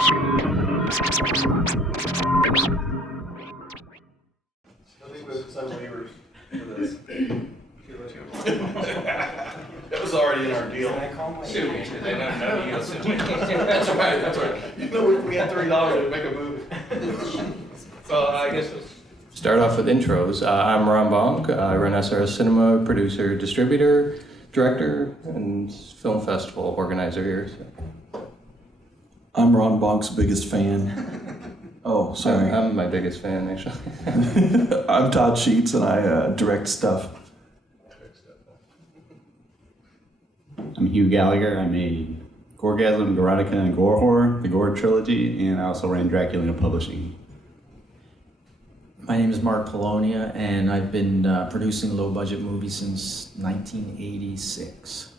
With some waivers for this. That was already in our deal. Sue me, they don't know you'll sue me. That's right, that's right. You know, if we had $3, we'd make a movie. So I guess it's... Start off with intros. I'm Ron Bonk. I run SRS Cinema, producer, distributor, director, and film festival organizer here. So. I'm Ron Bonk's biggest fan. Oh, sorry. I'm my biggest fan, actually. I'm Todd Sheets, and I direct stuff. I'm Hugh Gallagher. I made Gorgasm, Gorotica, and Gore Whore, the Gore trilogy, and I also ran Dracula Publishing. My name is Mark Polonia, and I've been producing low-budget movies since 1986.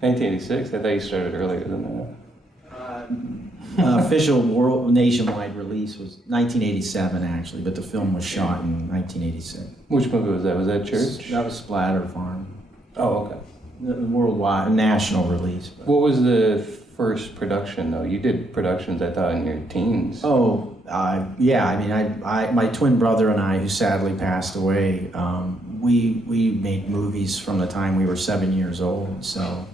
1986? I thought you started earlier than that. Official world nationwide release was 1987, actually, but the film was shot in 1986. Which movie was that? Was that Church? That was Splatter Farm. Oh, okay. The worldwide, national release. But. What was the first production, though? You did productions, I thought, in your teens. Oh, yeah. I mean, I my twin brother and I, who sadly passed away, we made movies from the time we were 7 years old. So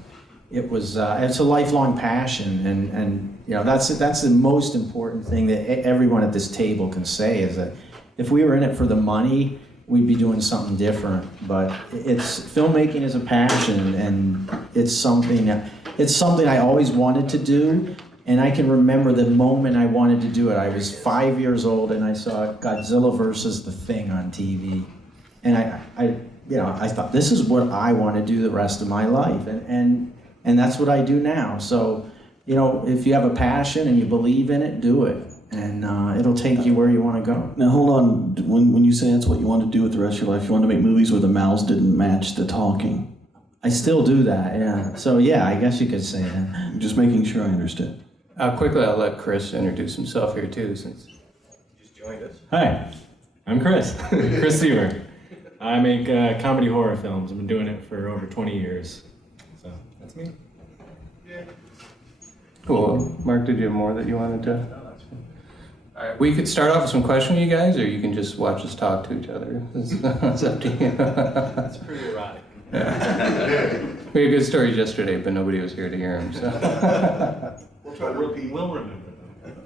it was it's a lifelong passion, and you know that's the most important thing that everyone at this table can say is that if we were in it for the money, we'd be doing something different. But filmmaking is a passion, and it's something I always wanted to do. And I can remember the moment I wanted to do it. I was 5 years old, and I saw Godzilla versus the Thing on TV, and I thought, this is what I want to do the rest of my life, and that's what I do now. So, you know, if you have a passion and you believe in it, do it, and it'll take you where you want to go. Now, hold on. When you say that's what you want to do with the rest of your life, you want to make movies where the mouths didn't match the talking. I still do that, yeah. So, yeah, I guess you could say that. Just making sure I understood. Quickly, I'll let Chris introduce himself here, too, since he just joined us. Hi, I'm Chris. Chris Seaver. I make comedy horror films. I've been doing it for over 20 years. So, that's me. Yeah. Cool. Mark, did you have more that you wanted to? No, that's fine. All right, we could start off with some questions, you guys, or you can just watch us talk to each other. It's up to you. It's pretty erotic. Yeah. We had good stories yesterday, but nobody was here to hear them. So. We'll try to repeat. We'll remember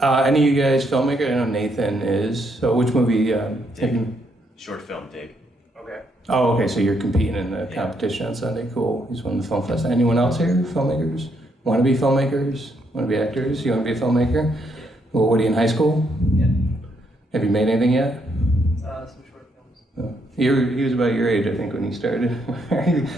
them. Any of you guys filmmaker? I know Nathan is. So which movie have you? Short film, Dig. Okay. Oh, okay, so you're competing in the competition on Sunday. Cool. He's won the film fest. Anyone else here? Filmmakers? Want to be filmmakers? Want to be actors? You want to be a filmmaker? Well, what are you in high school? Yeah. Have you made anything yet? Some short films. He was about your age, I think, when he started.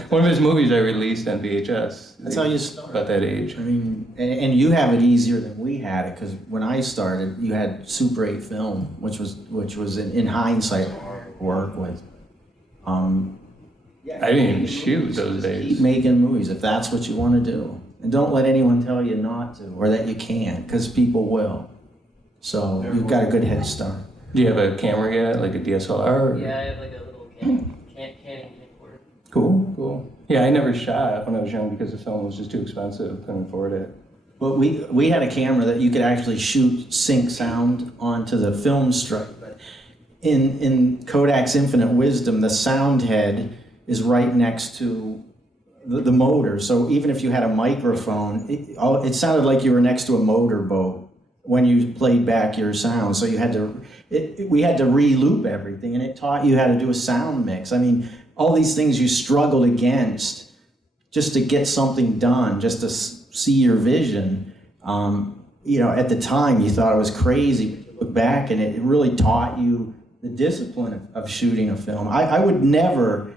One of his movies I released on VHS. That's how you start. About that age. I mean, and you have it easier than we had it, because when I started, you had Super 8 film, which was in hindsight hard to work with. I didn't even shoot those days. Keep making movies if that's what you want to do, and don't let anyone tell you not to or that you can't, because people will. So you've got a good head start. Do you have a camera yet, like a DSLR? Or? Yeah, I have like a little Canon camcorder. Cool. Yeah, I never shot when I was young because the film was just too expensive. Couldn't afford it. But we had a camera that you could actually sync sound onto the film strip. But in Kodak's infinite wisdom, the sound head is right next to the motor. So even if you had a microphone, it sounded like you were next to a motorboat when you played back your sound. So you had to, we had to re-loop everything, and it taught you how to do a sound mix. I mean, all these things you struggled against just to get something done, just to see your vision. You know, at the time you thought it was crazy, but you look back and it really taught you the discipline of shooting a film. I would never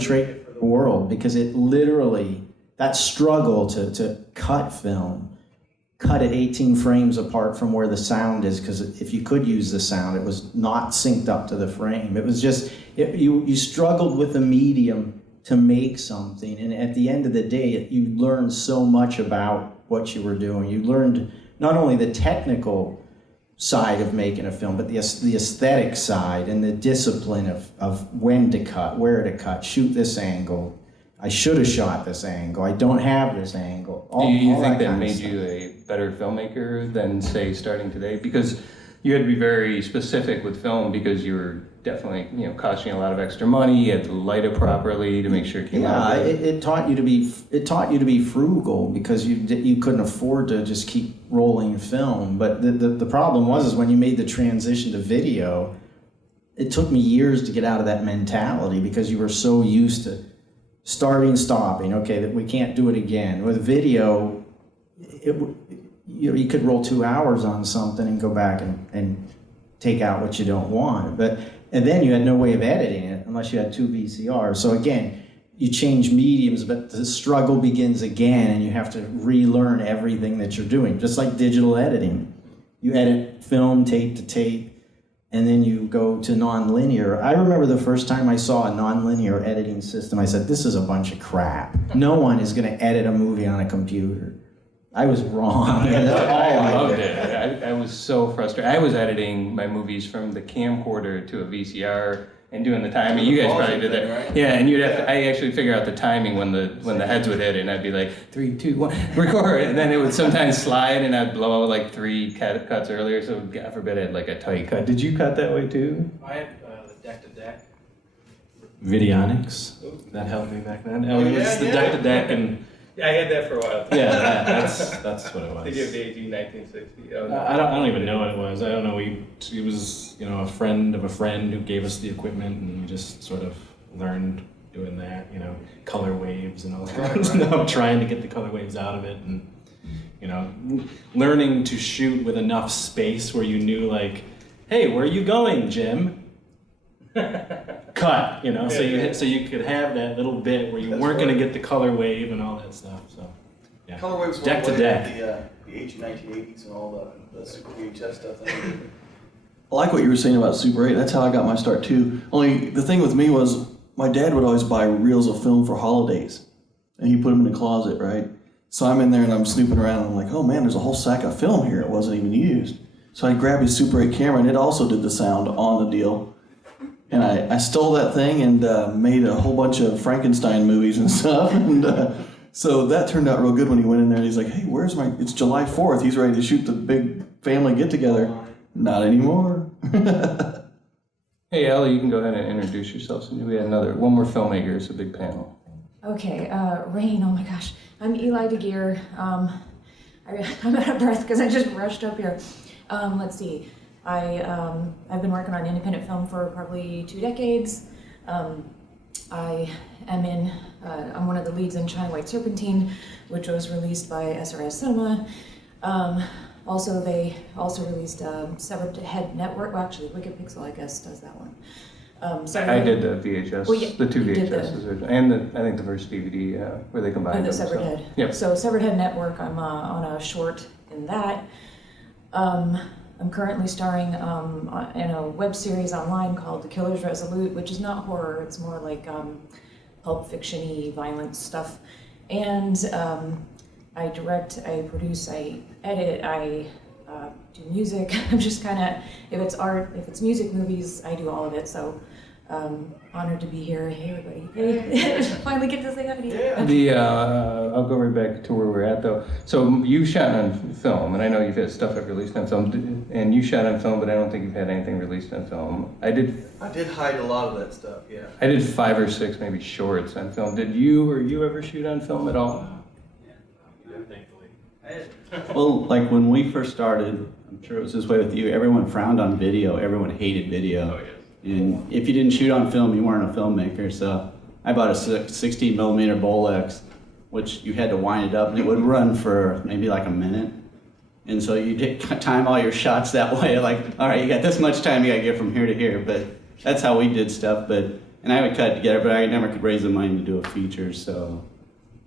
trade it for the world, because it literally, that struggle to cut film, cut it 18 frames apart from where the sound is, because if you could use the sound, it was not synced up to the frame. It was just, you struggled with the medium to make something, and at the end of the day, you learned so much about what you were doing. You learned not only the technical side of making a film, but the aesthetic side and the discipline of when to cut, where to cut, shoot this angle, I should have shot this angle. I don't have this angle. Do you all think that kind of made stuff. you a better filmmaker than, say, starting today? Because you had to be very specific with film because you were definitely, costing a lot of extra money. You had to light it properly to make sure it came out Yeah, good. it taught you to be frugal because you couldn't afford to just keep rolling film. But the problem was when you made the transition to video, it took me years to get out of that mentality because you were so used to starting, stopping. Okay, that we can't do it again. With video, you could roll 2 hours on something and go back and take out what you don't want. And then you had no way of editing it unless you had 2 VCRs. So again, you change mediums, but the struggle begins again and you have to relearn everything that you're doing, just like digital editing. You edit film tape to tape, and then you go to non-linear. I remember the first time I saw a non-linear editing system, I said, this is a bunch of crap. No one is gonna edit a movie on a computer. I was wrong. That's all I loved did. it. I was so frustrated. I was editing my movies from the camcorder to a VCR and doing the timing. You guys probably did that, right? Yeah. And you'd have to. I actually figure out the timing when the heads would hit, and I'd be like 3, 2, 1, record. And then it would sometimes slide, and I'd blow out like 3 cuts earlier. So God forbid I had like a tight cut. Did you cut that way too? I had the deck to deck. Videonics. That helped me back then. Oh, It was yeah, the yeah. deck to deck and Yeah, I had that for a while. yeah, that's what it was. They give the 1960. I don't even know what it was. I don't know. It was a friend of a friend who gave us the equipment, and we just sort of learned doing that. Color waves and all that. Right. Trying to get the color waves out of it, and learning to shoot with enough space where you knew like, hey, where are you going, Jim? Cut. So you could have that little bit where you That's weren't right. going to get the color wave and all that stuff. So yeah. Color waves Deck went to away deck. with the age 1980s and all the super VHS stuff. I like what you were saying about Super 8. That's how I got my start too. Only the thing with me was my dad would always buy reels of film for holidays, and he put them in the closet, right? So I'm in there and I'm snooping around and I'm like, oh man, there's a whole sack of film here. It wasn't even used. So I grabbed his Super 8 camera, and it also did the sound on the deal. And I stole that thing and made a whole bunch of Frankenstein movies and stuff. And so that turned out real good when he went in there and he's like, hey, it's July 4th. He's ready to shoot the big family get together. Not anymore. Hey, Ellie, you can go ahead and introduce yourself. So we had one more filmmaker. It's a big panel. Okay, Rain, oh my gosh. I'm Eli DeGeer. I'm out of breath because I just rushed up here. Let's see. I've been working on independent film for probably 2 decades. I'm one of the leads in White Serpentine, which was released by SRS Cinema. They also released Severed Head Network. Well, actually, Wicked Pixel, I guess, does that one. I did the VHS, Well, yeah, the 2 you did VHSs, and I think the first DVD where they combined the them. Severed Head. Yep. So Severed Head Network, I'm on a short in that. I'm currently starring in a web series online called The Killer's Resolute, which is not horror, it's more like pulp fiction-y violent stuff. And I direct, I produce, I edit, I do music. I'm just kind of, if it's art, if it's music, movies, I do all of it. So honored to be here. Hey everybody. Hey. Finally get to say hi to you. I'll go right back to where we're at though. So you shot on film, and I know you've had stuff I've released on film, and you shot on film, but I don't think you've had anything released on film. I did hide a lot of that stuff, yeah. I did 5 or 6 maybe shorts on film. Did you ever shoot on film at all? Well, like when we first started, I'm sure it was this way with you, everyone frowned on video, everyone hated video. Oh, yes. And if you didn't shoot on film, you weren't a filmmaker. So I bought a 16 millimeter Bolex, which you had to wind it up and it would run for maybe like a minute. And so you time all your shots that way, like, all right, you got this much time you gotta get from here to here. But that's how we did stuff. And I would cut it together, but I never could raise the money to do a feature. So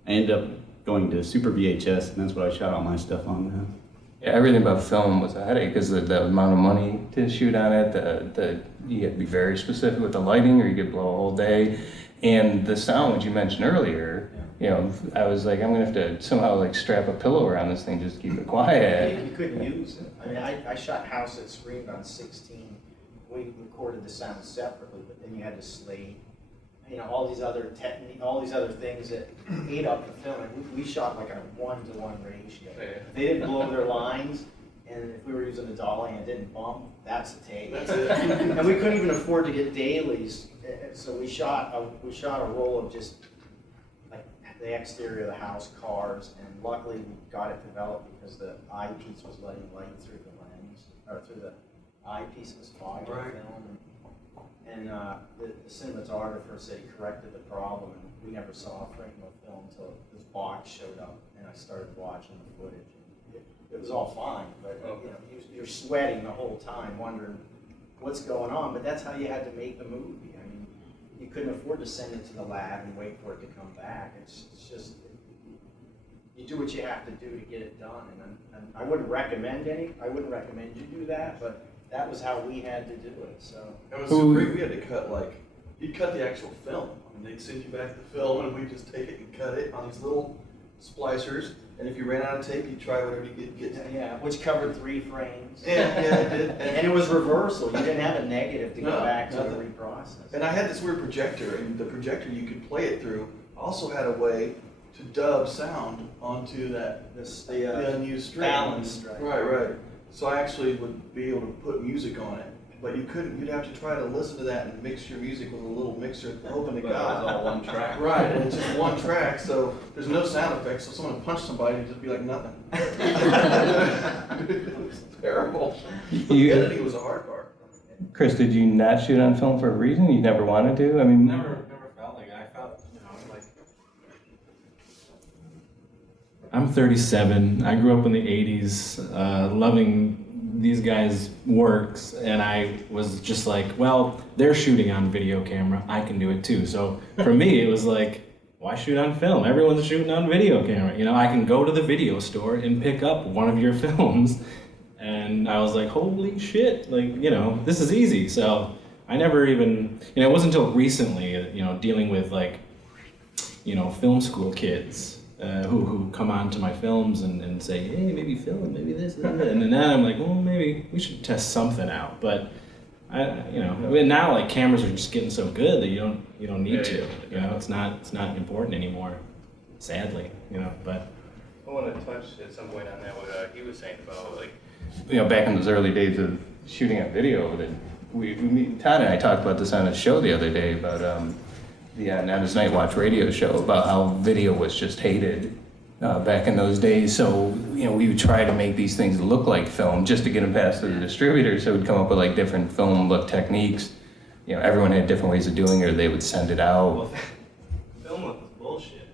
I ended up going to Super VHS, and that's what I shot all my stuff on then. Yeah, everything about film was a headache because the amount of money to shoot on it, you had to be very specific with the lighting or you could blow a whole day. And the sound, which you mentioned earlier, I was like, I'm gonna have to somehow like strap a pillow around this thing just to keep it quiet. You couldn't use it. I mean, I shot House That Screamed on 16. We recorded the sound separately, but then you had to slate all these other all these other things that ate up the film. And we shot like a 1-to-1 ratio. Yeah. If they didn't blow their lines, and if we were using a dolly and it didn't bump, that's a take. And we couldn't even afford to get dailies, so we shot a roll of just like the exterior of the house, cars, and luckily we got it developed because the eyepiece was letting light through the lens, or through the eyepiece was fogging the film. And the cinematographer said he corrected the problem, and we never saw a frame of film until this box showed up, and I started watching the footage. It was all fine, but you're sweating the whole time, wondering what's going on. But that's how you had to make the movie. I mean, you couldn't afford to send it to the lab and wait for it to come back. It's just you do what you have to do to get it done. And I wouldn't recommend you do that, but that was how we had to do it. So It was so great. We had to cut you'd cut the actual film. I mean, they'd send you back the film, and we just take it and cut it on these little splicers. And if you ran out of tape, you'd try whatever you could get. yeah, which covered 3 frames. Yeah, it did. And it was reversal. You didn't have a negative to go No, back to nothing. the reprocess. And I had this weird projector, and the projector you could play it through also had a way to dub sound onto the unused string. balance, right? Right. So I actually would be able to put music on it, but you couldn't. You'd have to try to listen to that and mix your music with a little mixer, hoping to But it was God. all one track. Right, and it's just one track, so there's no sound effects. So someone would punch somebody and just be like nothing. It was terrible. You- Editing was a hard part. Chris, did you not shoot on film for a reason? You never wanted to? I mean, Never felt like it. I felt, like I'm 37. I grew up in the 80s, loving these guys' works, and I was just like, well, they're shooting on video camera. I can do it too. So for me, it was like, why shoot on film? Everyone's shooting on video camera. I can go to the video store and pick up one of your films. And I was like, holy shit, this is easy. So I never even, it wasn't until recently, dealing with film school kids who come on to my films and say, hey, maybe film, maybe this, and then I'm like, well, maybe we should test something out. But now cameras are just getting so good that you don't need to. It's not important anymore, sadly. But I want to touch at some point on that what he was saying about back in those early days of shooting on video, that Todd and I talked about this on a show the other day about the Nana's Night Watch radio show about how video was just hated back in those days. So we would try to make these things look like film just to get them past to the distributor. So we'd come up with different film look techniques. Everyone had different ways of doing it, or they would send it out. Film look was bullshit.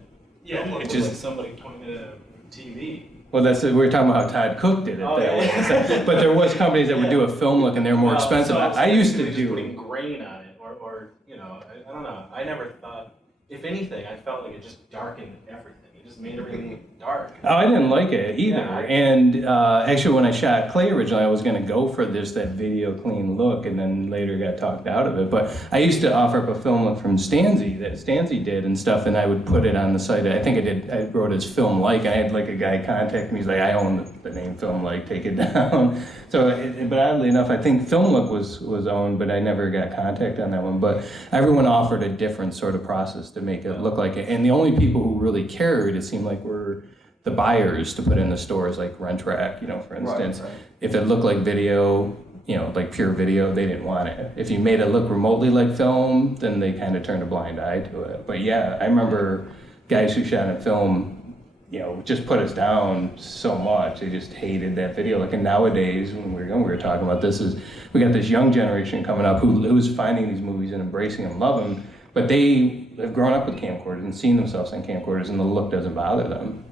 yeah, Film look it's was just- like somebody pointing at a TV. Well, we were talking about how Todd Cook did it Oh, that yeah. way. But there was companies that would do a film look, and they're more expensive. So I used to just do. putting grain on it, or I don't know. I never thought. If anything, I felt like it just darkened everything. It just made everything dark. Oh, I didn't like it either. Yeah, And actually, when I shot Clay originally, I was going to go for that video clean look, and then later got talked out of it. But I used to offer up a film look from Stanzi that Stanzi did and stuff, and I would put it on the site. I think I wrote as Film Like. I had a guy contact me. He's like, I own the name Film Like, take it down. So, but oddly enough, I think Film Look was owned, but I never got contact on that one. But everyone offered a different sort of process to make it look like it. And the only people who really cared, it seemed like, were the buyers to put in the stores, like Rentrack, for instance. Right. If it looked like video, like pure video, they didn't want it. If you made it look remotely like film, then they kind of turned a blind eye to it. But yeah, I remember guys who shot in film, just put us down so much. They just hated that video. And nowadays, when we were young, we were talking about this, we got this young generation coming up who's finding these movies and embracing them, love them, but they have grown up with camcorders and seen themselves on camcorders, and the look doesn't bother them.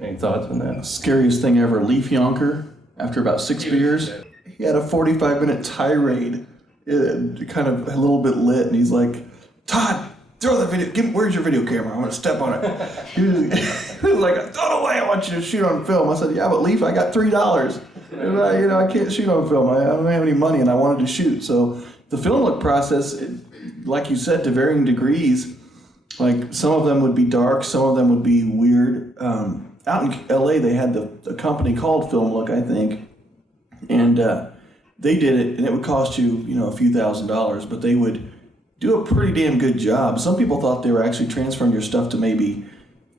Any thoughts on that? Scariest thing ever, Leaf Yonker, after about 6 beers, he had a 45-minute tirade, kind of a little bit lit, and he's like, Todd, throw that video, where's your video camera? I want to step on it. He was like, throw it away, I want you to shoot on film. I said, yeah, but Leaf, I got $3. And I can't shoot on film. I don't have any money, and I wanted to shoot. So the film look process, like you said, to varying degrees, some of them would be dark, some of them would be weird. Out in LA, they had the company called Film Look, I think, and they did it, and it would cost you, a few $1,000s, but they would do a pretty damn good job. Some people thought they were actually transferring your stuff to maybe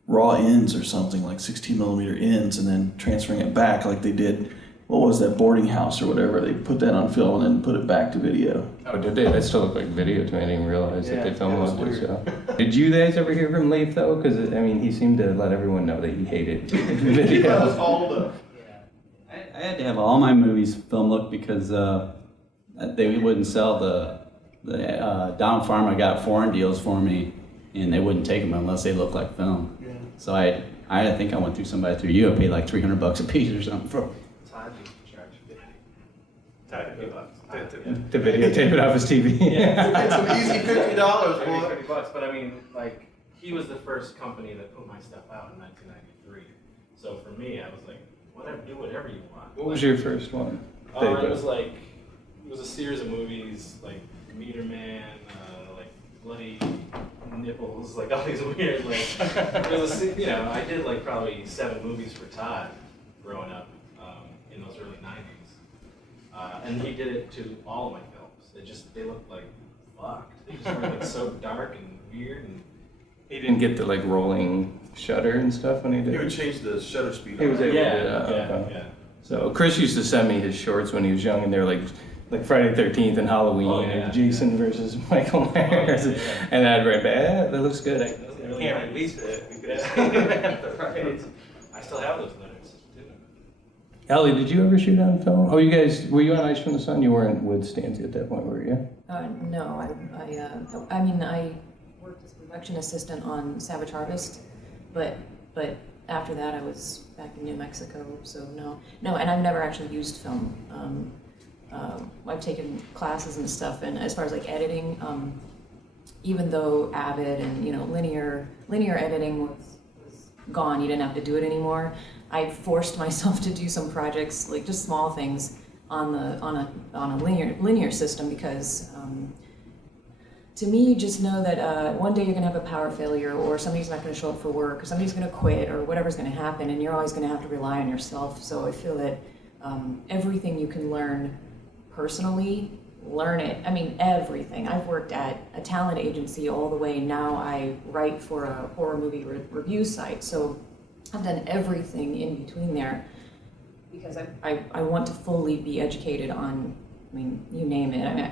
raw ends or something, like 16 millimeter ends, and then transferring it back like they did, what was that, Boarding House or whatever. They put that on film and then put it back to video. Oh, did they? That still looked like video to me. I didn't even realize that they filmed it was with it. weird. So. Did you guys ever hear from Leif though? Because I mean, he seemed to let everyone know that he hated video. That was all the. I had to have all my movies film look because they wouldn't sell the Down Farm. I got foreign deals for me, and they wouldn't take them unless they looked like film. Yeah. So I think I went through somebody through you. I paid like $300 a piece or something for. Todd used to charge 50. Todd, To videotape it off his TV. Yeah. It's some easy $50, Maybe boy. $50, but I mean, like, he was the first company that put my stuff out in 1993. So for me, I was like, do whatever you want. What was your first one? It was like, it was a series of movies, like Meter Man, like Bloody Nipples, like all these weird, like, it was a, I did like probably 7 movies for Todd growing up in those early 90s. And he did it to all of my films. They looked like fucked. They just were like so dark and weird. And He didn't get the like rolling shutter and stuff when he did. He would change the shutter speed. He was able to do yeah, that. yeah, Okay. yeah. So Chris used to send me his shorts when he was young, and they were like Friday the 13th and Halloween, Oh, yeah, and Jason versus Michael Myers, yeah. and I'd write back, that looks good. I can't release it because the rights. I still have those letters too. Ellie, did you ever shoot on film? Oh, you guys, were you on Ice from the Sun? You weren't with Stancy at that point, were you? No, I mean, I worked as production assistant on Savage Harvest, but after that I was back in New Mexico, so no, and I've never actually used film. I've taken classes and stuff, and as far as like editing, even though Avid and linear editing was gone, you didn't have to do it anymore. I forced myself to do some projects, like just small things, on a linear system because to me, you just know that one day you're gonna have a power failure, or somebody's not gonna show up for work, or somebody's gonna quit, or whatever's gonna happen, and you're always gonna have to rely on yourself. So I feel that everything you can learn personally, learn it. I mean, everything. I've worked at a talent agency all the way. Now I write for a horror movie review site. So I've done everything in between there because I want to fully be educated on, I mean, you name it. I mean,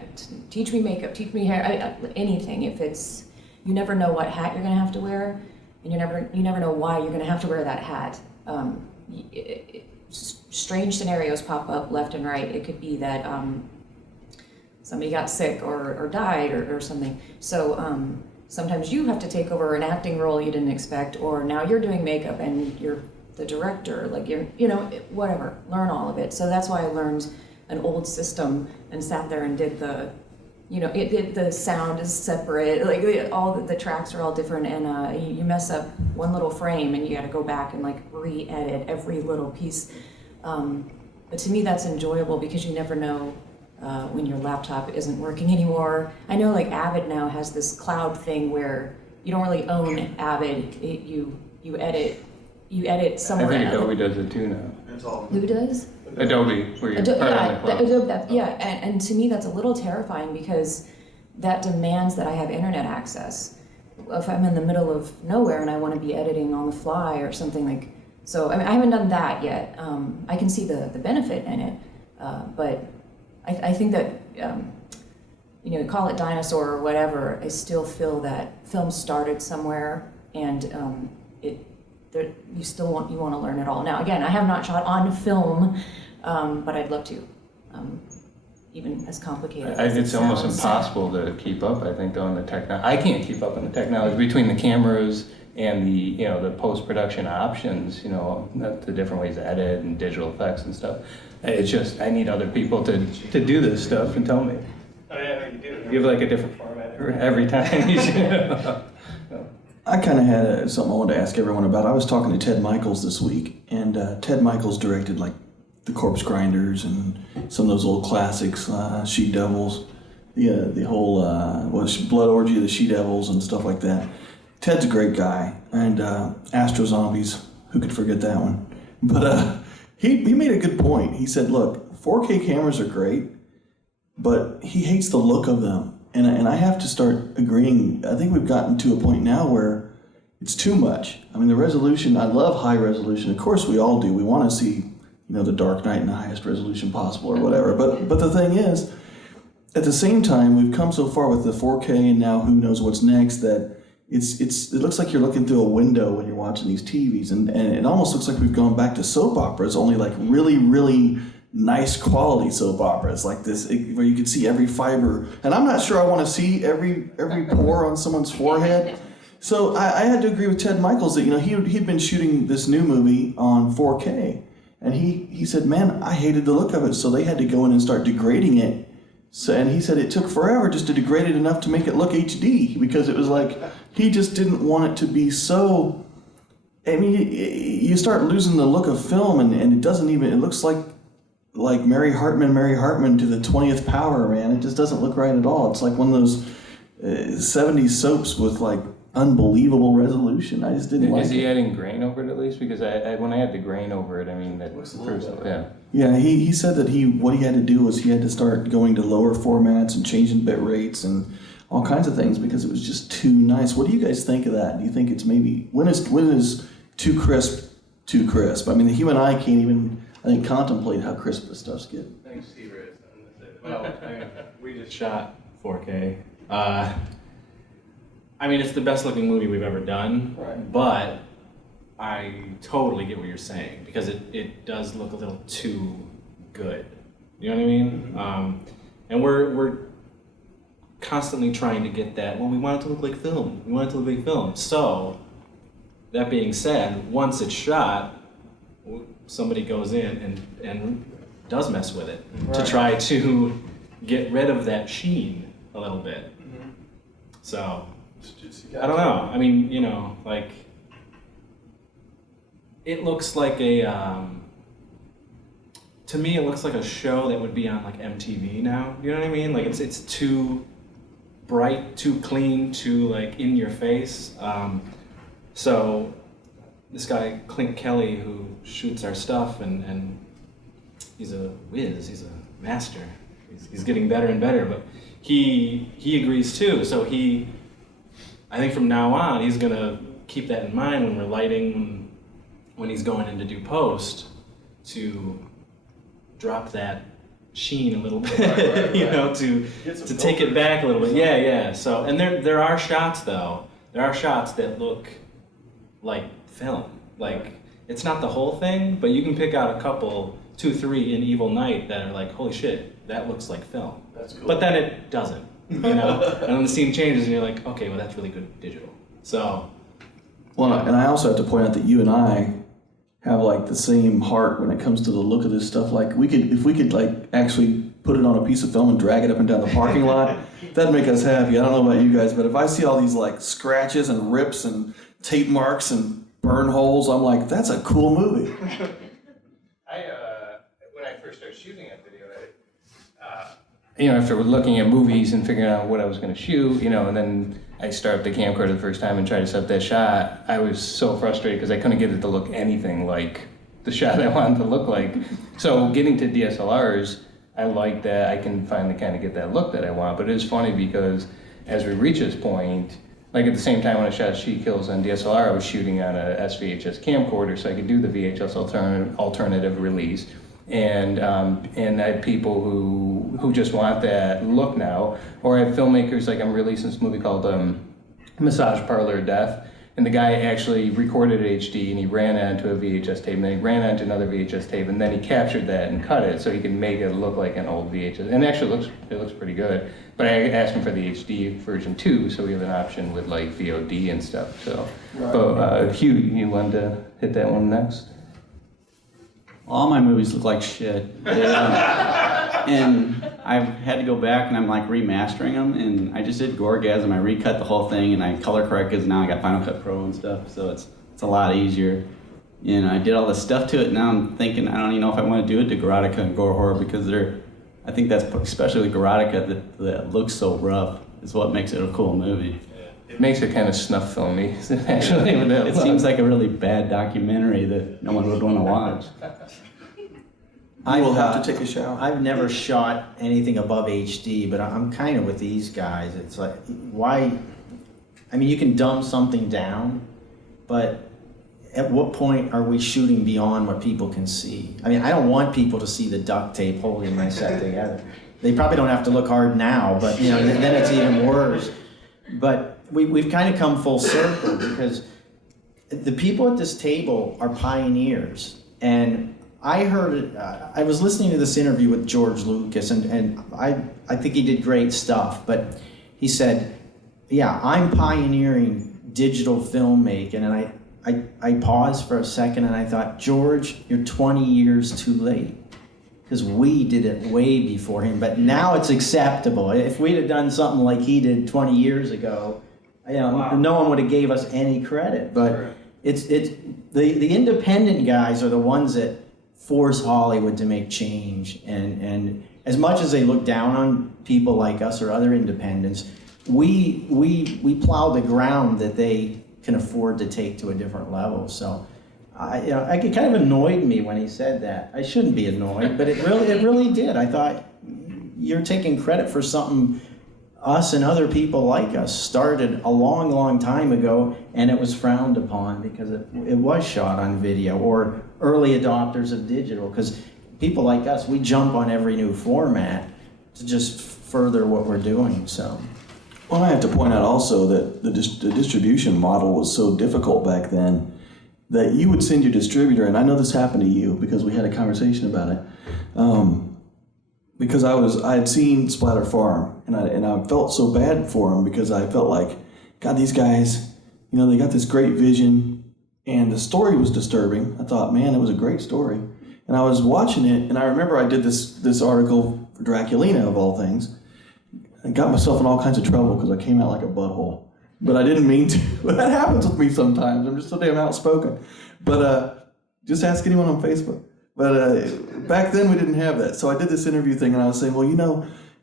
teach me makeup, teach me hair, anything. If it's, you never know what hat you're gonna have to wear, and you never know why you're gonna have to wear that hat. Strange scenarios pop up left and right. It could be that somebody got sick or died or something. So sometimes you have to take over an acting role you didn't expect, or now you're doing makeup and you're the director, like whatever, learn all of it. So that's why I learned an old system and sat there and did the, the sound is separate, like all the tracks are all different, and you mess up one little frame and you got to go back and like re-edit every little piece. But to me that's enjoyable because you never know when your laptop isn't working anymore. I know like Avid now has this cloud thing where you don't really own Avid, you edit somewhere. I think Adobe does it too now. It's all. Who does? Adobe, where you're part of the cloud. And to me that's a little terrifying because that demands that I have internet access. If I'm in the middle of nowhere and I want to be editing on the fly or something like, so I mean, I haven't done that yet. I can see the benefit in it, but I think that call it dinosaur or whatever, I still feel that film started somewhere, and you still want to learn it all. Now again, I have not shot on film, but I'd love to. Even as complicated as It's almost impossible to keep up, I think, on the technology. I can't keep up on the technology between the cameras and the post-production options, the different ways to edit and digital effects and stuff. It's just, I need other people to do this stuff and tell me. Oh yeah, you do. You have like a different format every time. I kind of had something I wanted to ask everyone about. I was talking to Ted Michaels this week, and Ted Michaels directed like The Corpse Grinders and some of those old classics, She Devils, the whole Blood Orgy of the She Devils and stuff like that. Ted's a great guy, and Astro Zombies, who could forget that one? But he made a good point. He said, look, 4K cameras are great, but he hates the look of them. and I have to start agreeing. I think we've gotten to a point now where it's too much. I mean, the resolution, I love high resolution. Of course, we all do. We want to see, the Dark Knight in the highest resolution possible or whatever. But the thing is, at the same time, we've come so far with the 4K and now who knows what's next that it looks like you're looking through a window when you're watching these TVs, and it almost looks like we've gone back to soap operas, only like really, really nice quality soap operas like this, where you can see every fiber. And I'm not sure I want to see every pore on someone's forehead. So I had to agree with Ted Michaels that he'd been shooting this new movie on 4K, and he said, man, I hated the look of it, so they had to go in and start degrading it. So, and he said it took forever just to degrade it enough to make it look HD, because it was like he just didn't want it to be so. I mean, you start losing the look of film, and it doesn't even. It looks like Mary Hartman to the 20th power, man. It just doesn't look right at all. It's like one of those 70s soaps with like unbelievable resolution. I just didn't like it. Is he adding grain over it at least? Because when I had the grain over it, I mean, that Looks was a the little first, better. yeah. Yeah, he said that what he had to do was he had to start going to lower formats and changing bit rates and all kinds of things because it was just too nice. What do you guys think of that? Do you think it's when is too crisp too crisp? I mean, you and I can't even, I think, contemplate how crisp this stuff's getting. Thanks, Seaver. Well, we just shot 4K. I mean, it's the best looking movie we've ever done, Right. but I totally get what you're saying because it does look a little too good. You know what I mean? And we're constantly trying to get that. Well, we want it to look like film. We want it to look like film. So, that being said, once it's shot, somebody goes in and does mess with it to try to get rid of that sheen a little bit. So, I don't know. I mean, like, it looks like to me, it looks like a show that would be on like MTV now. You know what I mean? Like, it's too bright, too clean, too like in your face. So this guy, Clint Kelly, who shoots our stuff, and he's a whiz, he's a master. He's getting better and better, but he agrees too. So I think from now on, he's gonna keep that in mind when we're lighting, when he's going in to do post, to drop that sheen a little bit, Right. to take it back a little bit. Yeah. So, and there are shots though. There are shots that look like film. Like, it's not the whole thing, but you can pick out a couple, 2, 3 in Evil Night that are like, holy shit, that looks like film. That's cool. But then it doesn't, and then the scene changes and you're like, okay, well that's really good digital. So. Well, and I also have to point out that you and I have like the same heart when it comes to the look of this stuff. Like, if we could like actually put it on a piece of film and drag it up and down the parking lot, that'd make us happy. I don't know about you guys, but if I see all these like scratches and rips and tape marks and burn holes, I'm like, that's a cool movie. When I first started shooting that video, after looking at movies and figuring out what I was going to shoot, and then I start up the camcorder the first time and try to set that shot, I was so frustrated because I couldn't get it to look anything like the shot I wanted to look like. So getting to DSLRs, I like that I can finally kind of get that look that I want. But it is funny because as we reach this point, like at the same time when I shot She Kills on DSLR, I was shooting on a SVHS camcorder so I could do the VHS alternative release. And I have people who just want that look now, or I have filmmakers, like I'm releasing this movie called Massage Parlor of Death, and the guy actually recorded it HD and he ran it onto a VHS tape, and then he ran onto another VHS tape, and then he captured that and cut it so he can make it look like an old VHS. And actually it looks pretty good. But I asked him for the HD version too, so we have an option with like VOD and stuff. So, but Hugh, you wanted to hit that one next? All my movies look like shit. And I've had to go back and I'm like remastering them, and I just did Gorgasm. I recut the whole thing and I color corrected because now I got Final Cut Pro and stuff, so it's a lot easier. And I did all this stuff to it. Now I'm thinking I don't even know if I want to do it to Gorotica and Gore Whore because I think that's especially with Gorotica that looks so rough is what makes it a cool movie. It makes it kind of snuff filmy, actually. With that It seems like a really bad documentary that no one would want to watch. You will have to take a shower. I've never shot anything above HD, but I'm kind of with these guys. It's like, why? I mean, you can dumb something down, but at what point are we shooting beyond what people can see? I mean, I don't want people to see the duct tape holding my set together. They probably don't have to look hard now, but then it's even worse. But we've kind of come full circle because the people at this table are pioneers. And I heard, I was listening to this interview with George Lucas, and I think he did great stuff, but he said, yeah, I'm pioneering digital filmmaking, and I paused for a second and I thought, George, you're 20 years too late, because we did it way before him, but now it's acceptable. If we'd have done something like he did 20 years ago, no one would have gave us any credit, but sure. It's the independent guys are the ones that force Hollywood to make change, and as much as they look down on people like us or other independents, we plow the ground that they can afford to take to a different level. So it kind of annoyed me when he said that. I shouldn't be annoyed, but it really did. I thought, you're taking credit for something us and other people like us started a long, long time ago, and it was frowned upon because it was shot on video, or early adopters of digital, because people like us, we jump on every new format to just further what we're doing. So, well, I have to point out also that the distribution model was so difficult back then that you would send your distributor, and I know this happened to you because we had a conversation about it, because I had seen Splatter Farm, and I felt so bad for them because I felt like, God, these guys, they got this great vision, and the story was disturbing. I thought, man, it was a great story. And I was watching it, and I remember I did this article for Draculina, of all things, and got myself in all kinds of trouble because I came out like a butthole. But I didn't mean to. That happens with me sometimes. I'm just so damn outspoken. But just ask anyone on Facebook. But back then we didn't have that. So I did this interview thing, and I was saying,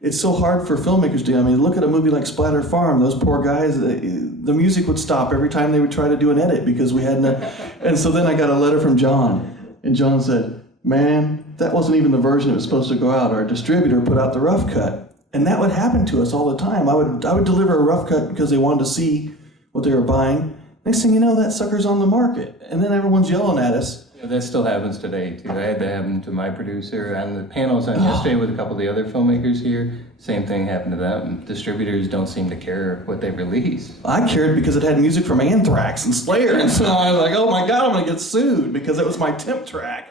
it's so hard for filmmakers to do. I mean, look at a movie like Splatter Farm. Those poor guys, the music would stop every time they would try to do an edit because we hadn't. And so then I got a letter from John, and John said, man, that wasn't even the version that was supposed to go out. Our distributor put out the rough cut. And that would happen to us all the time. I would deliver a rough cut because they wanted to see what they were buying. Next thing you know, that sucker's on the market. And then everyone's yelling at us. That still happens today, too. I had that happen to my producer on the panels on yesterday with a couple of the other filmmakers here. Same thing happened to them. Distributors don't seem to care what they release. I cared because it had music from Anthrax and Slayer. And so I was like, oh my God, I'm going to get sued because it was my temp track.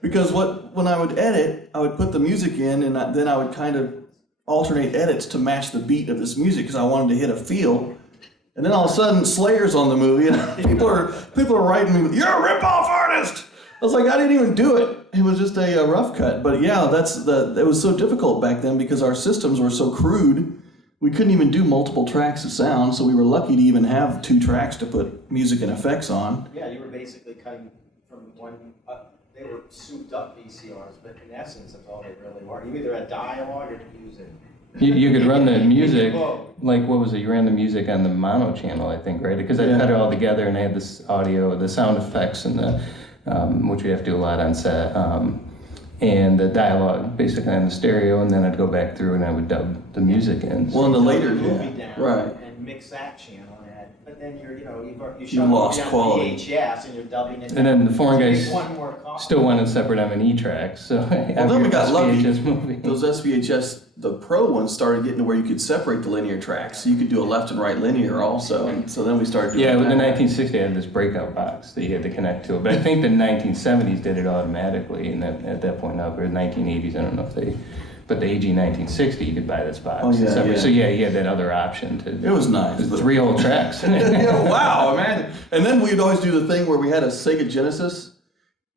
Because when I would edit, I would put the music in, and then I would kind of alternate edits to match the beat of this music because I wanted to hit a feel. And then all of a sudden, Slayer's on the movie, and people are writing me, "You're a rip-off artist." I was like, I didn't even do it. It was just a rough cut. But yeah, it was so difficult back then because our systems were so crude. We couldn't even do multiple tracks of sound, so we were lucky to even have 2 tracks to put music and effects on. Yeah, you were basically cutting from one. They were souped up VCRs, but in essence, that's all they really were. You either had dialogue or music. You could run the music, like what was it? You ran the music on the mono channel, I think, right? Because I cut it all together, and I had this audio, the sound effects, and the which we have to do a lot on set, and the dialogue basically on the stereo, and then I'd go back through and I would dub the music in. Well, in the later, right, and mix that channel. But then you lost quality. VHS and you're dubbing it. And then the foreign guys still wanted separate M&E tracks. So well, then we got lucky. Movie. Those SVHS, the pro ones, started getting to where you could separate the linear tracks. So you could do a left and right linear also. And so then we started doing with the 1960, I had this breakout box that you had to connect to it. But I think the 1970s did it automatically, and at that point now, or the 1980s, I don't know if they. But the AG 1960, you could buy this box. Oh, yeah, yeah. So yeah, you had that other option to. It was nice. 3 whole tracks. Yeah, wow, man. And then we'd always do the thing where we had a Sega Genesis,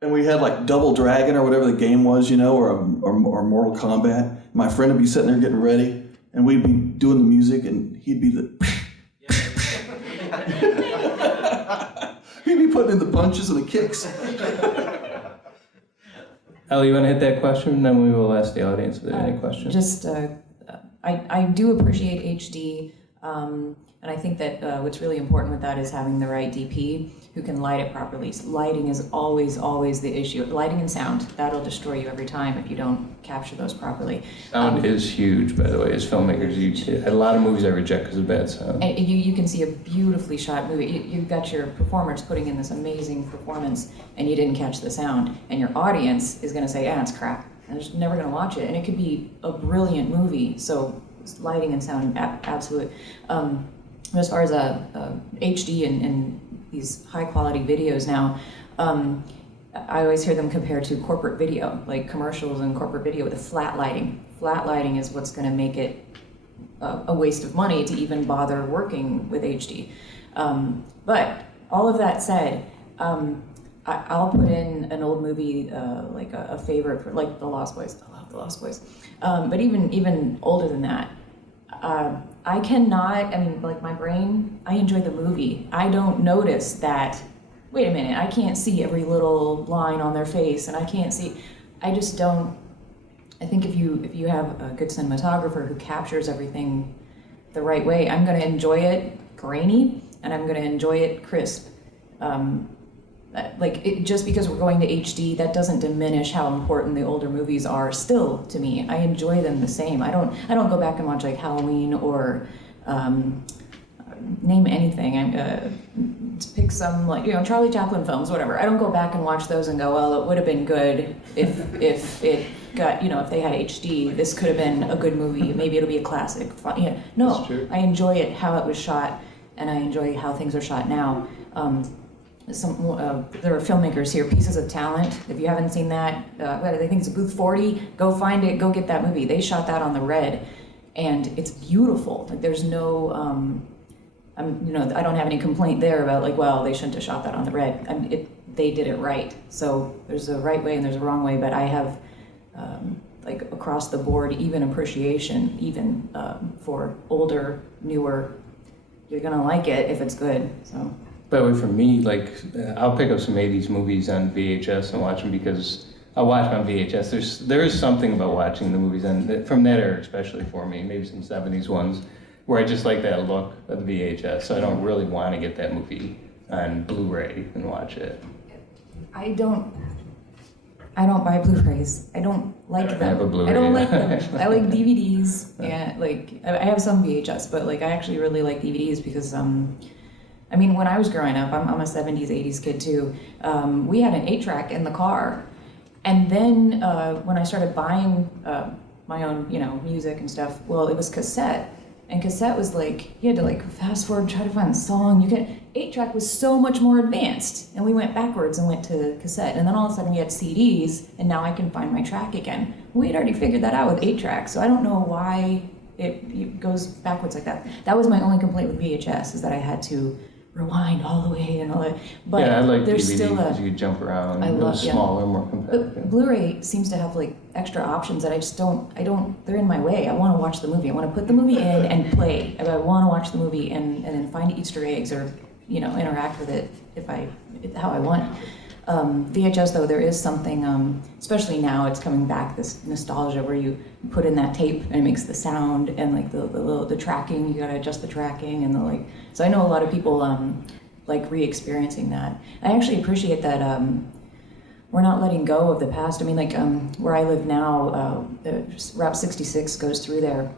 and we had like Double Dragon or whatever the game was, or Mortal Kombat. My friend would be sitting there getting ready, and we'd be doing the music, and he'd be he'd be putting in the punches and the kicks. Ellie, you want to hit that question, and then we will ask the audience if they have any questions. I do appreciate HD. And I think that what's really important with that is having the right DP who can light it properly. So lighting is always the issue. Lighting and sound, that'll destroy you every time if you don't capture those properly. Sound is huge, by the way, as filmmakers. A lot of movies I reject because of bad sound. And you can see a beautifully shot movie. You've got your performers putting in this amazing performance, and you didn't catch the sound. And your audience is going to say, it's crap. And they're just never going to watch it. And it could be a brilliant movie. So lighting and sound, absolute. As far as HD and these high quality videos now, I always hear them compared to corporate video, like commercials and corporate video with the flat lighting. Flat lighting is what's going to make it a waste of money to even bother working with HD. But all of that said, I'll put in an old movie, like a favorite, for, like The Lost Boys. I love The Lost Boys. But even older than that, I cannot, like my brain, I enjoy the movie. I don't notice that, wait a minute, I can't see every little line on their face, and I can't see, I just don't. I think if you have a good cinematographer who captures everything the right way, I'm going to enjoy it grainy, and I'm going to enjoy it crisp. Just because we're going to HD, that doesn't diminish how important the older movies are still to me. I enjoy them the same. I don't go back and watch like Halloween or name anything. Pick some Charlie Chaplin films, whatever. I don't go back and watch those and go, well, it would have been good if it got, if they had HD, this could have been a good movie. Maybe it'll be a classic. No, I enjoy it how it was shot, and I enjoy how things are shot now. There are filmmakers here, Pieces of Talent. If you haven't seen that, I think it's booth 40. Go find it. Go get that movie. They shot that on the red, and it's beautiful. Like there's no, I don't have any complaint there about they shouldn't have shot that on the red. They did it right. So there's a right way and there's a wrong way. But I have, across the board, even appreciation, even for older, newer. You're gonna like it if it's good. So. By the way, for me, I'll pick up some 80s movies on VHS and watch them because I watch them on VHS. There is something about watching the movies, and from that era especially for me, maybe some 70s ones, where I just like that look of the VHS, so I don't really want to get that movie on Blu-ray and watch it. I don't buy Blu-rays. I don't like them. have a Blu-ray. I don't like them. I like DVDs, and I have some VHS, but I actually really like DVDs because when I was growing up, I'm a 70s, 80s kid too, we had an 8-track in the car. And then when I started buying my own, music and stuff, well, it was cassette. And cassette was you had to fast forward, try to find a song. 8-track was so much more advanced. And we went backwards and went to cassette. And then all of a sudden we had CDs, and now I can find my track again. We had already figured that out with 8-track, so I don't know why it goes backwards like that. That was my only complaint with VHS, is that I had to rewind all the way and all that. But I like there's DVD still because you could jump around. It was smaller, more competitive. But Blu-ray seems to have extra options that I just don't. They're in my way. I want to watch the movie. I want to put the movie in and play. I want to watch the movie and then find Easter eggs or interact with it how I want. VHS though, there is something, especially now it's coming back, this nostalgia where you put in that tape and it makes the sound and the tracking, you gotta adjust the tracking and so I know a lot of people re-experiencing that. I actually appreciate that we're not letting go of the past. Where I live now, Route 66 goes through there.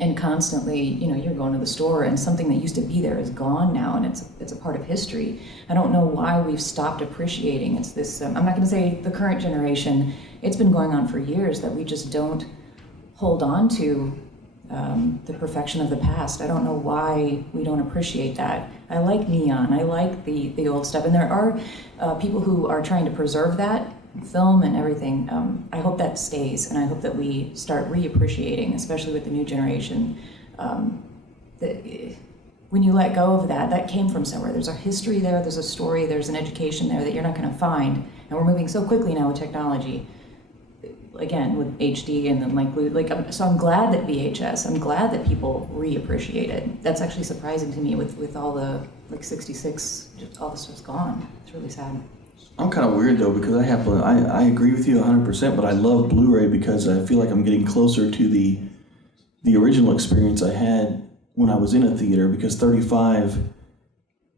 And constantly, you're going to the store and something that used to be there is gone now, and it's a part of history. I don't know why we've stopped appreciating. It's this, I'm not going to say the current generation, it's been going on for years that we just don't hold on to the perfection of the past. I don't know why we don't appreciate that. I like neon, I like the old stuff, and there are people who are trying to preserve that, film and everything. I hope that stays, and I hope that we start reappreciating, especially with the new generation. When you let go of that came from somewhere. There's a history there, there's a story, there's an education there that you're not going to find. And we're moving so quickly now with technology. Again, with HD and then so I'm glad that VHS, I'm glad that people reappreciate it. That's actually surprising to me with all the 66, just all the stuff's gone. It's really sad. I'm kind of weird though because I agree with you 100%, but I love Blu-ray because I feel like I'm getting closer to the original experience I had when I was in a theater, because 35,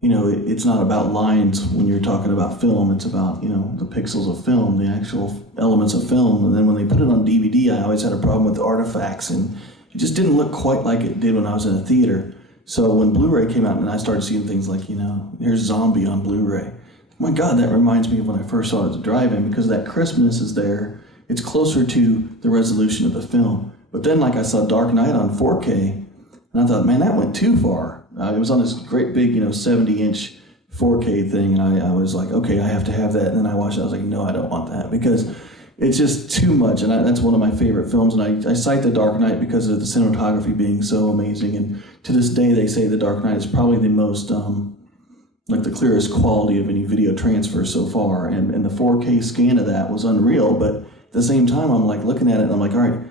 it's not about lines when you're talking about film. It's about, the pixels of film, the actual elements of film. And then when they put it on DVD, I always had a problem with the artifacts, and it just didn't look quite like it did when I was in a theater. So when Blu-ray came out and I started seeing things like, here's Zombie on Blu-ray. My God, that reminds me of when I first saw it at the drive-in, because that crispness is there. It's closer to the resolution of the film. But then, like, I saw Dark Knight on 4K, and I thought, man, that went too far. It was on this great big, 70-inch 4K thing, and I was like, okay, I have to have that. And then I watched it, I was like, no, I don't want that, because it's just too much. And that's one of my favorite films, and I cite The Dark Knight because of the cinematography being so amazing. And to this day, they say The Dark Knight is probably the most, the clearest quality of any video transfer so far. And the 4K scan of that was unreal, but at the same time, I'm like looking at it, and I'm like, all right,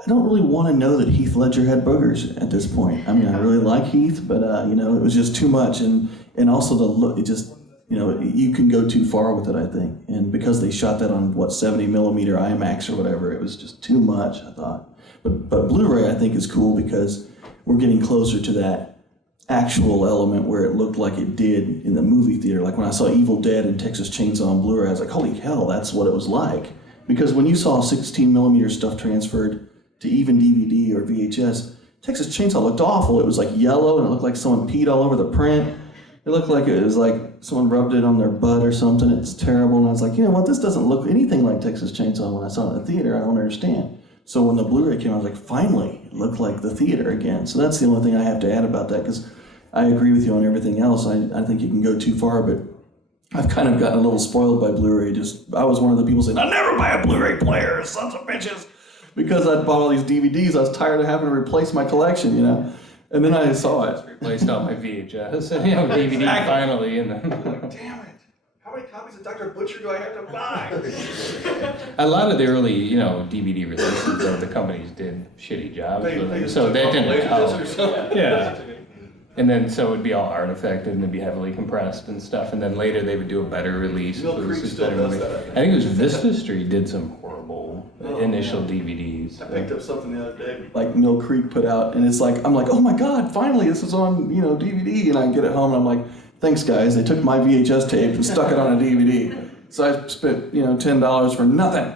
I don't really want to know that Heath Ledger had boogers at this point. I mean, I really like Heath, but it was just too much, and also the look. It just, you can go too far with it, I think. And because they shot that on 70 millimeter IMAX or whatever, it was just too much, I thought. But Blu-ray, I think, is cool because we're getting closer to that actual element where it looked like it did in the movie theater. Like when I saw Evil Dead and Texas Chainsaw on Blu-ray, I was like, holy hell, that's what it was like. Because when you saw 16 millimeter stuff transferred to even DVD or VHS, Texas Chainsaw looked awful. It was like yellow, and it looked like someone peed all over the print. It looked like it was like someone rubbed it on their butt or something. It's terrible. And I was like, you know what, this doesn't look anything like Texas Chainsaw when I saw it in the theater. I don't understand. So when the Blu-ray came out, I was like, finally, it looked like the theater again. So that's the only thing I have to add about that, because I agree with you on everything else. I think you can go too far, but I've kind of gotten a little spoiled by Blu-ray. I was one of the people saying, I'll never buy a Blu-ray player, sons of bitches. Because I'd bought all these DVDs, I was tired of having to replace my collection, And then I saw it. Replaced all my VHS, DVD finally, and then Like, damn it! How many copies of Dr. Butcher do I have to buy? a lot of the early, DVD releases, the companies did shitty jobs with them, so that didn't help. Yeah. And then so it would be all artifacted and it'd be heavily compressed and stuff, and then later they would do a better release. Mill Creek still does that. I think it was Vista Street did some horrible initial DVDs. I picked up something the other day. Like Mill Creek put out, and it's like, I'm like, oh my God, finally this is on, DVD, and I get it home, and I'm like, thanks guys, they took my VHS tape and stuck it on a DVD. So I spent, $10 for nothing.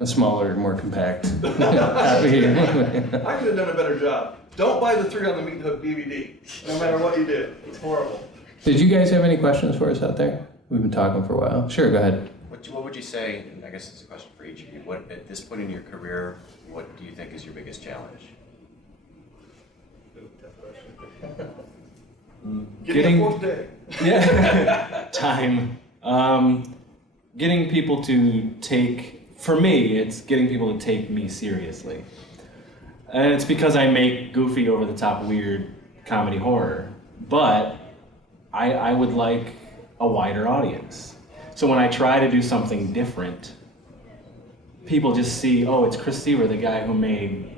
A smaller, more compact copy. I could have done a better job. Don't buy the 3 on the Meat Hook DVD, no matter what you do. It's horrible. Did you guys have any questions for us out there? We've been talking for a while. Sure, go ahead. What would you say, and I guess it's a question for each of you, what at this point in your career, what do you think is your biggest challenge? Getting a 4th day. Yeah. Time. Getting people to for me, it's getting people to take me seriously. And it's because I make goofy, over-the-top, weird comedy horror. But I would like a wider audience. So when I try to do something different, people just see, oh, it's Chris Seaver, the guy who made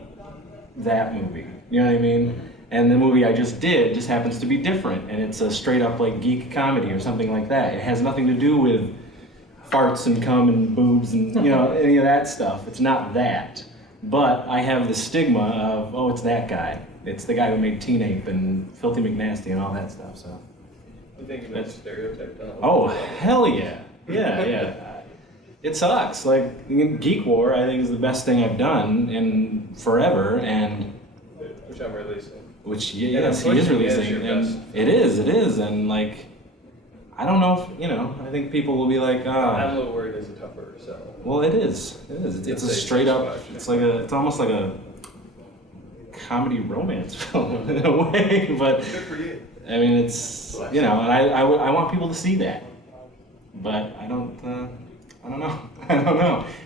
that movie. You know what I mean? And the movie I just did just happens to be different, and it's a straight-up like geek comedy or something like that. It has nothing to do with farts and cum and boobs and any of that stuff. It's not that. But I have the stigma of, oh, it's that guy. It's the guy who made Teen Ape and Filthy McNasty and all that stuff. So. You think that's stereotyped? Oh, hell yeah. Yeah. It sucks. Like, Geek War, I think, is the best thing I've done in forever, and... Which I'm releasing. Which, yes, he is releasing. And it is, and, like, I don't know if, I think people will be like, I'm a little worried it's a tougher sell. Well, it is. It's a straight up, it's almost like a comedy romance film in a way, but... Good for you. I mean, it's, and I want people to see that, but I don't know.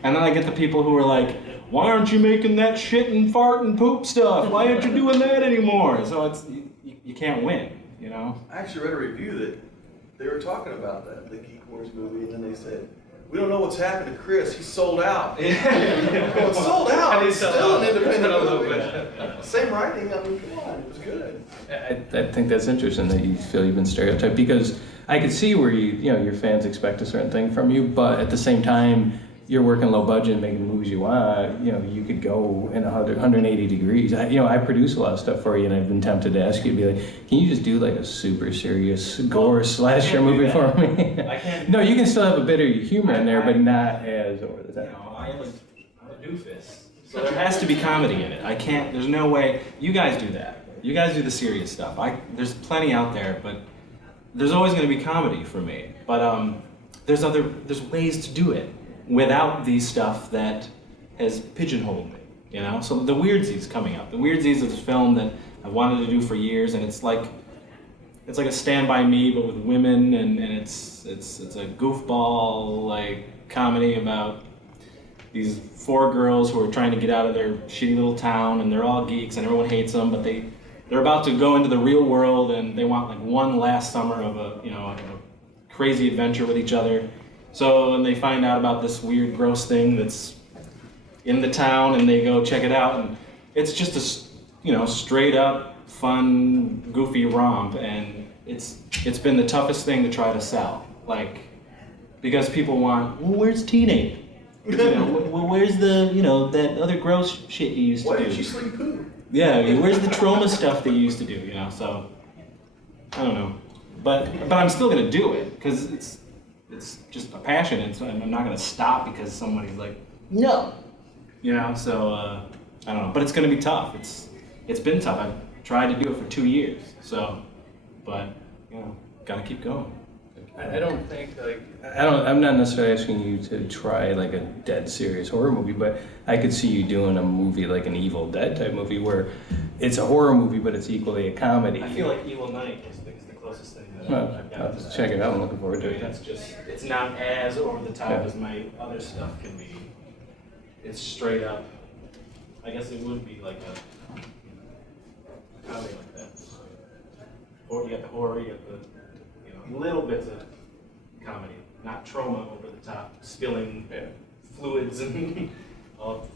And then I get the people who are like, why aren't you making that shit and fart and poop stuff? Why aren't you doing that anymore? So it's, you can't win, I actually read a review that they were talking about that, the Geek Wars movie, and then they said, we don't know what's happened to Chris, he's sold out. Well, it's sold out, it's still an independent movie. Same writing, I mean, come on, it was good. I think that's interesting that you feel you've been stereotyped, because I could see where your fans expect a certain thing from you, but at the same time, you're working low budget and making the movies you want, you could go in 180 degrees. I produce a lot of stuff for you, and I've been tempted to ask you to be like, can you just do like a super serious gore slasher movie for me? I can't. No, you can still have a bit of humor in there, but not as over the top. I'm a doofus. So there has to be comedy in it. I can't, there's no way. You guys do that. You guys do the serious stuff. There's plenty out there, but there's always going to be comedy for me. But there's ways to do it without the stuff that has pigeonholed me, So the Weirdsies coming up. The Weirdsies is a film that I wanted to do for years, and it's like a Stand By Me, but with women, and it's a goofball like comedy about these 4 girls who are trying to get out of their shitty little town, and they're all geeks, and everyone hates them, but they're about to go into the real world, and they want like one last summer of a crazy adventure with each other. So when they find out about this weird, gross thing that's in the town, and they go check it out, and it's just a straight up fun, goofy romp, and it's been the toughest thing to try to sell, because people want, well, where's teenage? Well, where's the that other gross shit you used to do? Why did you sleep poo? Yeah, where's the trauma stuff that you used to do? So I don't know, but I'm still gonna do it because it's just a passion, and so I'm not gonna stop because somebody's like, no, So I don't know, but it's gonna be tough. It's been tough. I've tried to do it for 2 years, but gotta keep going. I don't think I'm not necessarily asking you to try like a dead serious horror movie, but I could see you doing a movie like an Evil Dead type movie where it's a horror movie but it's equally a comedy. I feel like Evil Night is the closest thing that I've got. I'll just check it out. I'm looking forward to it. It's not as over the top as my other stuff can be. It's straight up. I guess it would be like a comedy like that. Or you got the horror, you got the little bits of comedy, not trauma over the top, spilling fluids and all.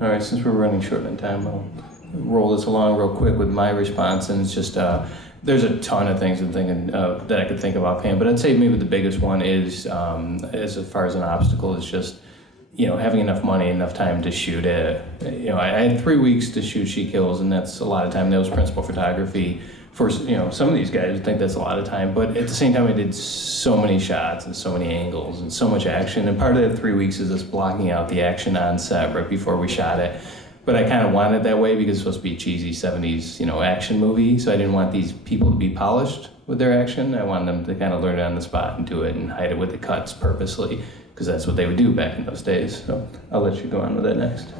All right, since we're running short on time, I'll roll this along real quick with my response, and it's just there's a ton of things I'm thinking that I could think of offhand, but I'd say maybe the biggest one is as far as an obstacle is just having enough money, enough time to shoot it. I had 3 weeks to shoot She Kills, and that's a lot of time. That was principal photography. For some of these guys would think that's a lot of time, but at the same time I did so many shots and so many angles and so much action, and part of that 3 weeks is just blocking out the action on set right before we shot it. But I kind of wanted it that way because it's supposed to be a cheesy 70s action movie, so I didn't want these people to be polished with their action. I wanted them to kind of learn it on the spot and do it and hide it with the cuts purposely, because that's what they would do back in those days. So I'll let you go on with that next.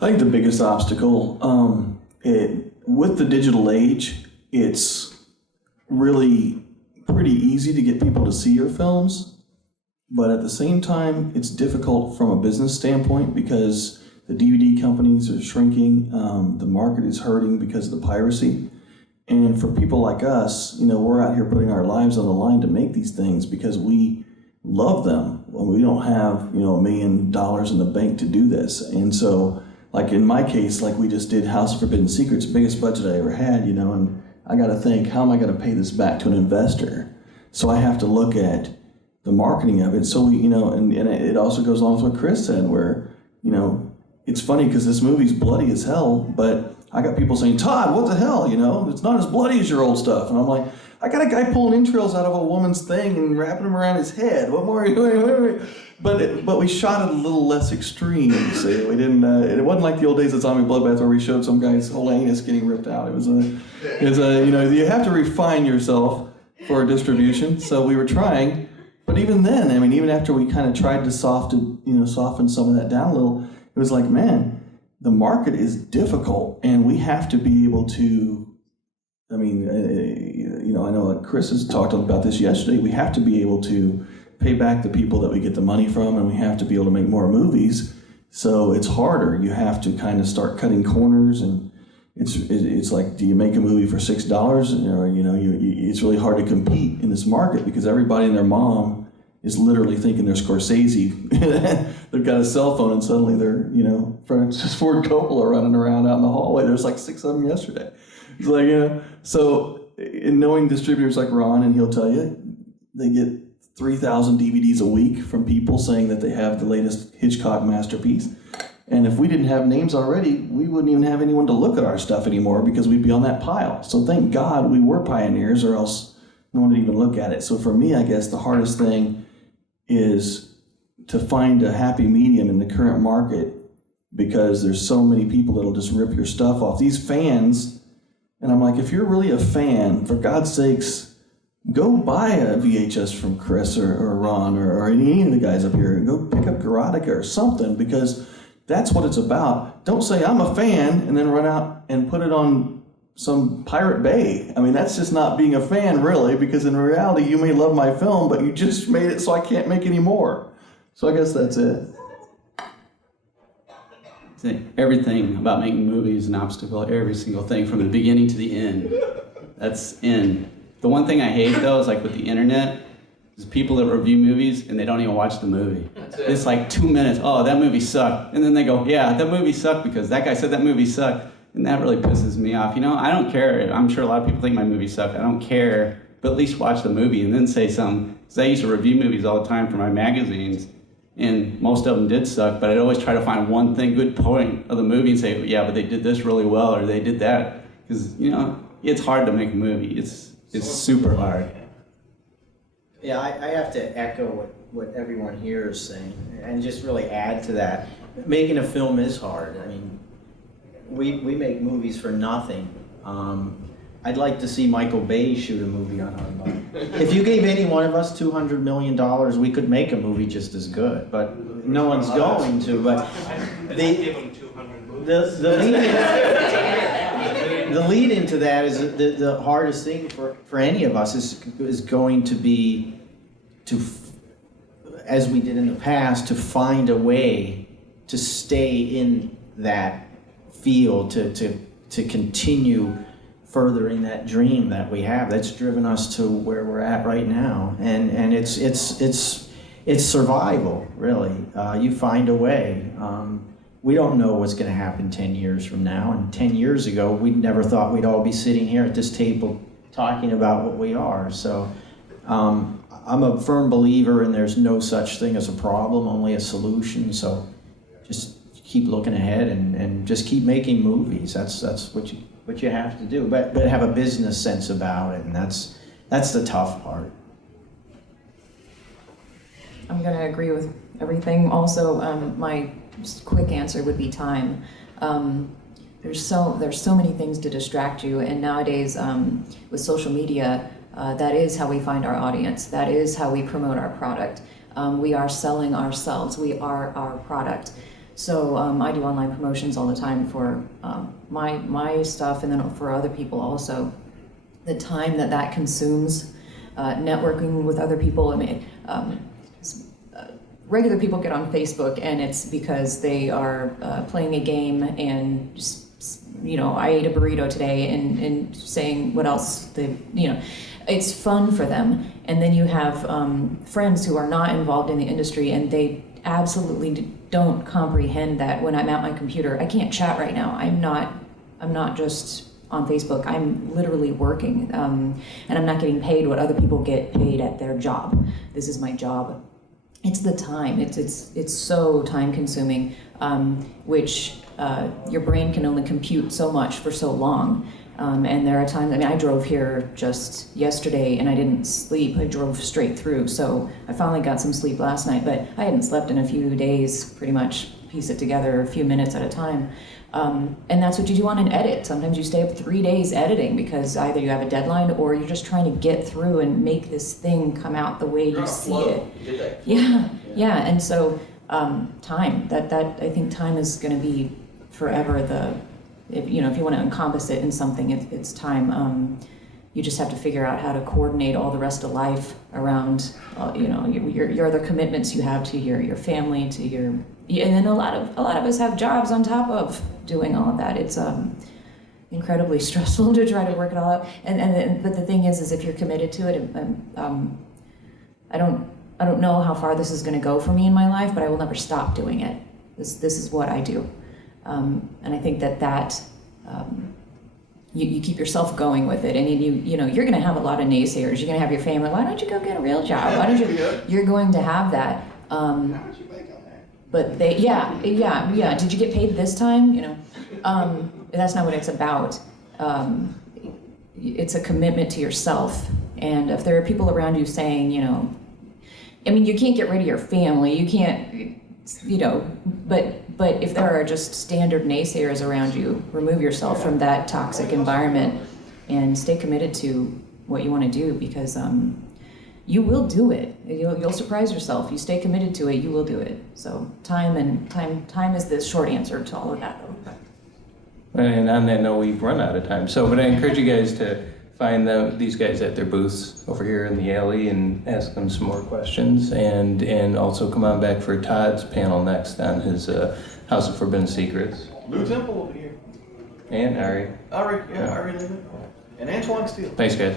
I think the biggest obstacle, with the digital age, it's really pretty easy to get people to see your films, but at the same time, it's difficult from a business standpoint because the DVD companies are shrinking, the market is hurting because of the piracy, and for people like us, we're out here putting our lives on the line to make these things because we love them. Well, we don't have, $1 million in the bank to do this, and so like in my case, like we just did House of Forbidden Secrets, biggest budget I ever had, and I got to think, how am I going to pay this back to an investor? So I have to look at the marketing of it. So we, and it also goes along with what Chris said, where, it's funny because this movie's bloody as hell, but I got people saying, Todd, what the hell, it's not as bloody as your old stuff. And I'm like, I got a guy pulling entrails out of a woman's thing and wrapping them around his head. What more are you doing? But we shot it a little less extreme. See, we didn't. It wasn't like the old days of Zombie Bloodbath where we showed some guy's whole anus getting ripped out. It was you have to refine yourself for distribution. So we were trying, but even then, even after we kind of tried to soften some of that down a little, it was like, man, the market is difficult, and we have to be able to. I know Chris has talked about this yesterday. We have to be able to pay back the people that we get the money from, and we have to be able to make more movies. So it's harder. You have to kind of start cutting corners, and it's like, do you make a movie for $6? Or it's really hard to compete in this market because everybody and their mom is literally thinking they're Scorsese. They've got a cell phone, and suddenly they're Francis Ford Coppola running around out in the hallway. There's like 6 of them yesterday. It's like, so in knowing distributors like Ron, and he'll tell you, they get 3,000 DVDs a week from people saying that they have the latest Hitchcock masterpiece. And if we didn't have names already, we wouldn't even have anyone to look at our stuff anymore because we'd be on that pile. So thank God we were pioneers, or else no one would even look at it. So for me, I guess the hardest thing is to find a happy medium in the current market, because there's so many people that'll just rip your stuff off. These fans, and I'm like, if you're really a fan, for God's sakes, go buy a VHS from Chris or Ron or any of the guys up here. Go pick up Gorotica or something, because that's what it's about. Don't say, I'm a fan, and then run out and put it on some Pirate Bay. I mean, that's just not being a fan, really, because in reality, you may love my film, but you just made it so I can't make any more. So I guess that's it. Everything about making movies is an obstacle, every single thing from the beginning to the end. That's in. The one thing I hate, though, is like with the internet, is people that review movies and they don't even watch the movie. It's like 2 minutes, oh, that movie sucked. And then they go, yeah, that movie sucked because that guy said that movie sucked. And that really pisses me off. You know, I don't care. I'm sure a lot of people think my movie sucked. I don't care, but at least watch the movie and then say something. Because I used to review movies all the time for my magazines, and most of them did suck, but I'd always try to find one thing, good point of the movie and say, yeah, but they did this really well, or they did that. Because, you know, it's hard to make a movie. It's super hard. Yeah, I have to echo what everyone here is saying, and just really add to that. Making a film is hard. I mean, we make movies for nothing. I'd like to see Michael Bay shoot a movie on our money. If you gave any one of us $200 million, we could make a movie just as good, but no one's going to. But the lead into that is the hardest thing for any of us is going to be to, as we did in the past, to find a way to stay in that field, to continue furthering that dream that we have that's driven us to where we're at right now. And it's survival, really. You find a way. We don't know what's going to happen 10 years from now. And 10 years ago, we never thought we'd all be sitting here at this table talking about what we are. So I'm a firm believer in there's no such thing as a problem, only a solution. So just keep looking ahead and just keep making movies. That's what you have to do. But have a business sense about it, and that's the tough part. I'm going to agree with everything. Also, my quick answer would be time. There's so many things to distract you, and nowadays with social media, that is how we find our audience. That is how we promote our product. We are selling ourselves. We are our product. So I do online promotions all the time for my stuff, and then for other people also. The time that consumes, networking with other people. I mean, regular people get on Facebook, and it's because they are playing a game and just, you know, I ate a burrito today, and saying what else they, you know, it's fun for them. And then you have friends who are not involved in the industry, and they absolutely don't comprehend that when I'm at my computer, I can't chat right now. I'm not just on Facebook. I'm literally working, and I'm not getting paid what other people get paid at their job. This is my job. It's the time. It's so time consuming, which your brain can only compute so much for so long. And there are times, I mean, I drove here just yesterday and I didn't sleep. I drove straight through. So I finally got some sleep last night, but I hadn't slept in a few days, pretty much piece it together a few minutes at a time. And that's what you do on an edit. Sometimes you stay up 3 days editing because either you have a deadline or you're just trying to get through and make this thing come out the way you see it. Yeah. And so time, that I think time is going to be forever if you want to encompass it in something, it's time. You just have to figure out how to coordinate all the rest of life around, your other commitments you have to your family, to your, and then a lot of us have jobs on top of doing all of that. It's incredibly stressful to try to work it all out. But the thing is if you're committed to it, I don't know how far this is going to go for me in my life, but I will never stop doing it. This is what I do. And I think that you keep yourself going with it, and you know you're going to have a lot of naysayers. You're going to have your family. Why don't you go get a real job? Why don't you? You're going to have that. How much you make on that? But yeah. Did you get paid this time? You know, that's not what it's about. It's a commitment to yourself, and if there are people around you saying, you know, I mean, you can't get rid of your family. You can't, you know, but if there are just standard naysayers around you, remove yourself from that toxic environment and stay committed to what you want to do, because you will do it. You'll surprise yourself. You stay committed to it, you will do it. So time is the short answer to all of that, though. And on that note, we've run out of time. So, but I encourage you guys to find these guys at their booths over here in the alley and ask them some more questions. And also come on back for Todd's panel next on his House of Forbidden Secrets. Lou Temple will be here. And Ari. Ari Lehman. And Antoine Steele. Thanks, guys.